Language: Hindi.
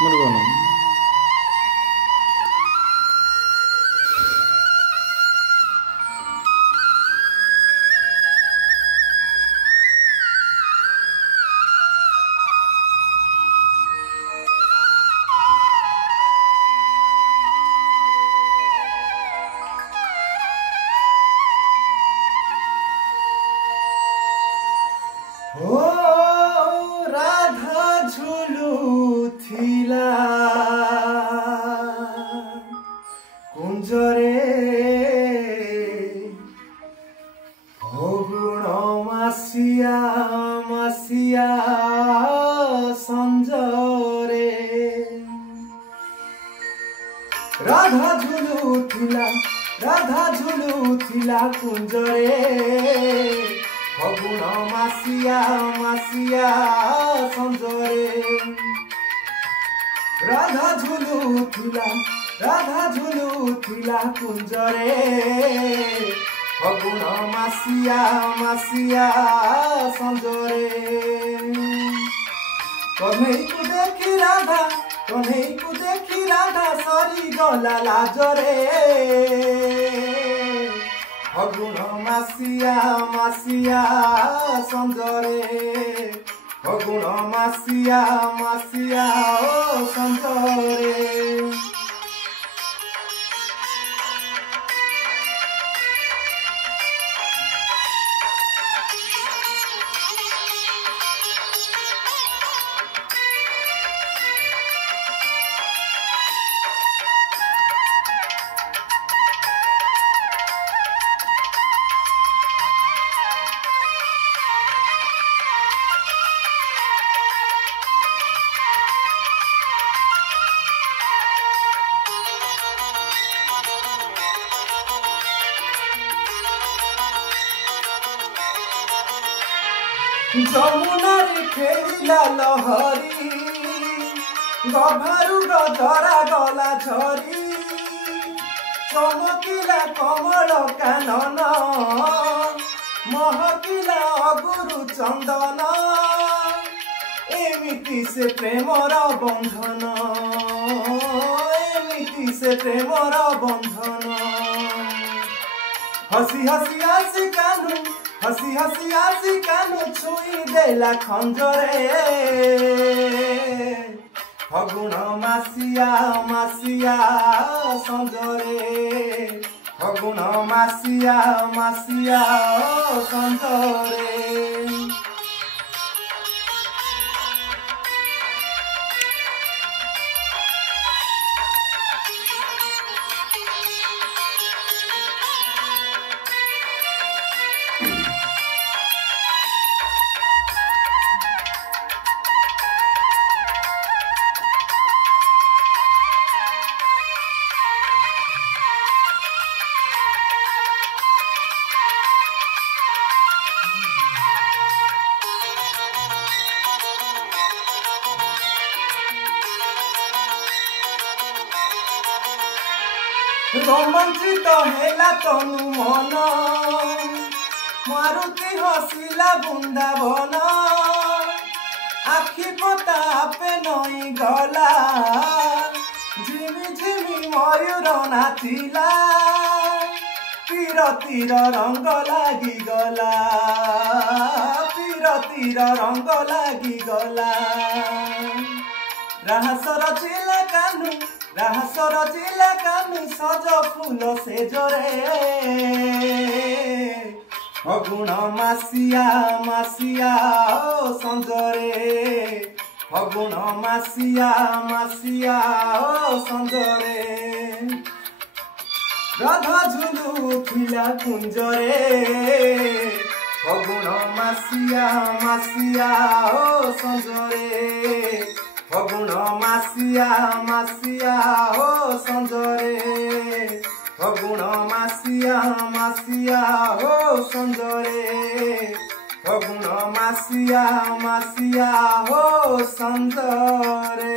Murgono. ओ राधा झुलुथिला कुंजरे फगुण मासिया मासिया संजरे राधा झुलुथिला कुंजरे फगुण मासिया मासिया संजरे राधा झुलुथिला कुंजरे फगुण मासिया मासिया संजरे कन्हई को देखी राधा सरी गला लाजरे फगुण मासिया मासिया संजरे फगुण मासिया मासिया संजरे যমুনার খেলিলা লহরি গভারু গধরা গলা ঝরি চমকিলা কমল কানন মহকিলা অগুরু চন্দন এমিতি সে প্রেমর বন্ধন এমিতি সে প্রেমর বন্ধন हसी हसी कानू छुई देला खंजरे फगुण मासिया मासिया संजरे फगुण मासिया मासिया संजरे रोमांचित हेला तनु मन मारुति हसिला बृंदावन आखि पता पे नई गला झिमी झिमी मयूर नाचिला तीर तीर रंग लागी गला तीर रंग लागी गला राहसर चिला कानू सज फूल से जरे फगुण मासिया मासिया संजरे फगुण मासिया मासिया संजरे राधा झुलुथिला कुंजरे फगुण मासिया मासिया संजरे फगुण मासिया मासिया संजरे फगुण मासिया मासिया संजरे फगुण मासिया मासिया संजरे।